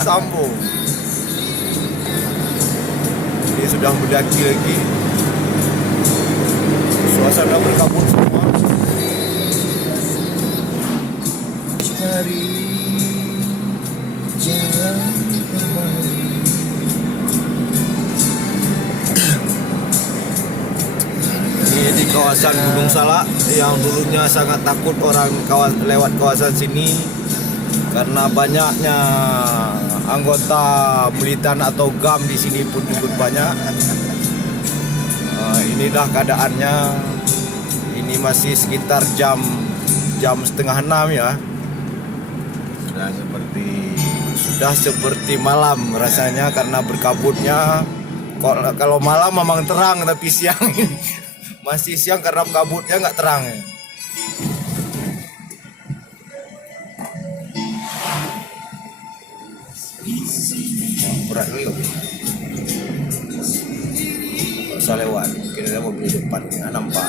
Sambung. Ini sudah mendaki lagi. Suasana berkabut semua. Cari jalan terbaik. Ini di kawasan Gunung Salak yang dulunya sangat takut orang lewat kawasan sini karena banyaknya anggota militan atau GAM di sini pun ikut banyak. Inilah keadaannya. Ini masih sekitar jam 5:30 ya. Sudah seperti malam rasanya karena berkabutnya. Kalau malam memang terang, tapi siang masih siang karena kabutnya nggak terang. Berat dulu. Nggak usah lewat, mungkin ada mobil depan, nggak nampak.